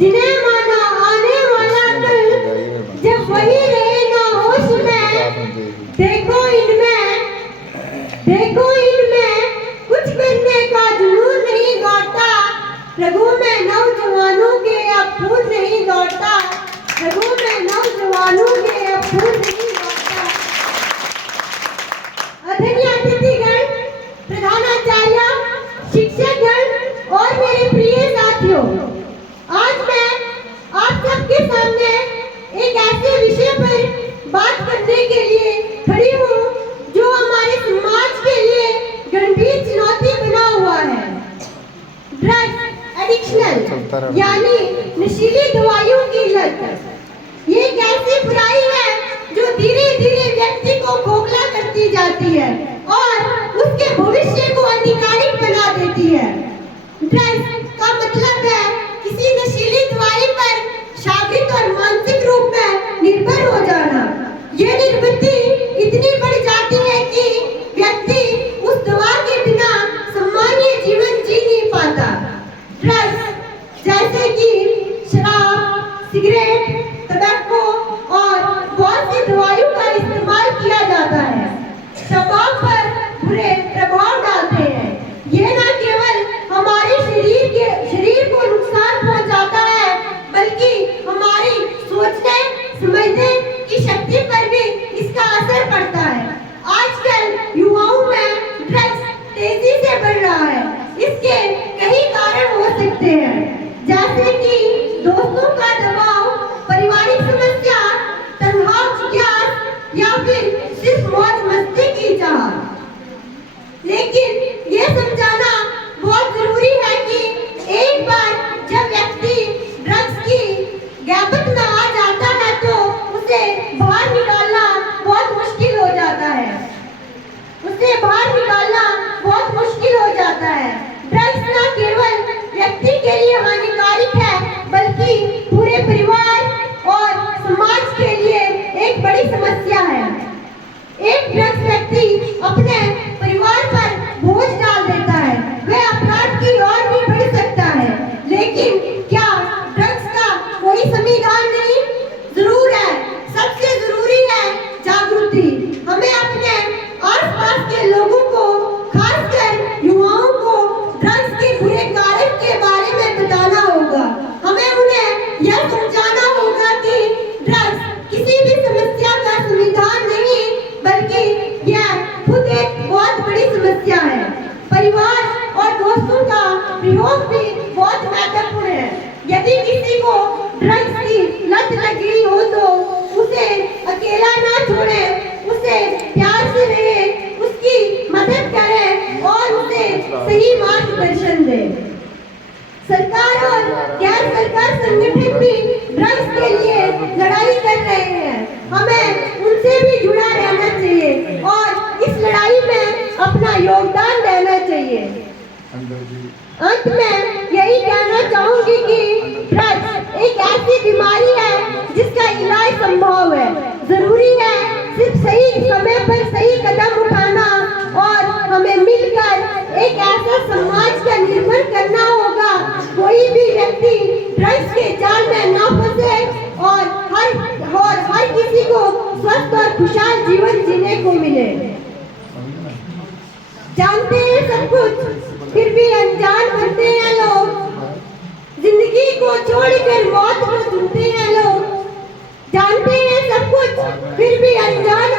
जिन्हें माना आने वाला कल, जब वही रहे ना होश में। देखो इनमें कुछ करने का जुनून नहीं दौड़ता, रगों में नौजवानों के अब खून नहीं दौड़ता, रगों में नौजवानों के अब खून नहीं दौड़ता। आदरणीय अतिथिगण, प्रधानाचार्य, शिक्षकगण और मेरे प्रिय साथियों, आज मैं आप सबके सामने एक ऐसे विषय पर बात करने के लिए खड़ी हूँ जो हमारे समाज के लिए गंभीर चुनौती बना हुआ है। ड्रग्स एडिक्शनल यानी नशीली दवाइयों की लत। ये एक ऐसी बुराई है जो धीरे धीरे व्यक्ति को खोखला करती जाती है और उसके भविष्य को हानिकारक बना देती है। ड्रग्स का मतलब है किसी नशीली दवाई पर शारीरिक और मानसिक रूप में निर्भर हो जाना। ये निर्वृत्ति इतनी बढ़ जाती है कि व्यक्ति उस दवा के बिना सामान्य जीवन जी नहीं पाता। ड्रग्स जैसे कि शराब, सिगरेट, तंबाकू और बहुत सी दवाइयों का इस्तेमाल किया जाता है, स्वभाव पर बुरे प्रभाव डालते हैं। ये न केवल हमारे शरीर को नुकसान पहुंचाता है, बल्कि हमारी सोचने समझने की शक्ति पर भी इसका असर पड़ता है। आजकल युवाओं में ड्रग्स तेजी से बढ़ रहा है। इसके कई कारण हो सकते हैं, जैसे कि दोस्तों का दबाव, पारिवारिक समस्या, तनाव, या फिर सिर्फ मौज मस्ती की चाह। लेकिन यह समझाना बहुत जरूरी है कि एक बार जब व्यक्ति ड्रग्स की गैबत में आ जाता है तो उसे बाहर निकालना बहुत मुश्किल हो जाता है। ड्रग्स न केवल व्यक्ति के लिए हानिकारक है, बल्कि पूरे परिवार और समाज के लिए एक बड़ी समस्या है। एक ड्रग्स व्यक्ति अपने परिवार पर बोझ डाल देता है, वह अपराध की ओर भी बढ़ सकता है। लेकिन क्या ड्रग्स का कोई समाधान नहीं? जरूर है। सबसे जरूरी है जागृति। हमें अपने आसपास के लोगों को, खासकर युवाओं को ड्रग्स के बुरे कारण के बारे में बताना होगा। हमें उन्हें यह समझाना होगा कि ड्रग्स किसी भी समस्या का समाधान नहीं, बल्कि यह खुद एक बहुत बड़ी समस्या है। परिवार और दोस्तों का सहयोग भी बहुत महत्वपूर्ण है। यदि किसी को ड्रग्स की लत लगी हो तो उसे अकेला ना छोड़ें, उसे प्यार से रहे, उसकी मदद करें और उसे सही मार्गदर्शन दें। सरकार और गैर सरकार संगठन भी ड्रग्स के लिए लड़ाई कर रहे हैं। हमें उनसे भी जुड़ा रहना चाहिए और इस लड़ाई में अपना योगदान देना चाहिए। अंत में यही कहना चाहूंगी कि ड्रग्स एक ऐसी बीमारी है जिसका इलाज संभव है। जरूरी है सिर्फ सही समय पर सही कदम उठाना और हमें मिलकर एक ऐसा समाज का निर्माण करना होगा। कोई भी व्यक्ति ड्रग्स के जाल में न फंसे और हर किसी को स्वस्थ और खुशहाल जीवन जीने को मिले। जानते हैं सब कुछ, फिर भी अनजान बनते हैं लोग। जिंदगी को छोड़कर मौत को चुनते हैं लोग। जानते हैं सब कुछ, फिर भी अनजान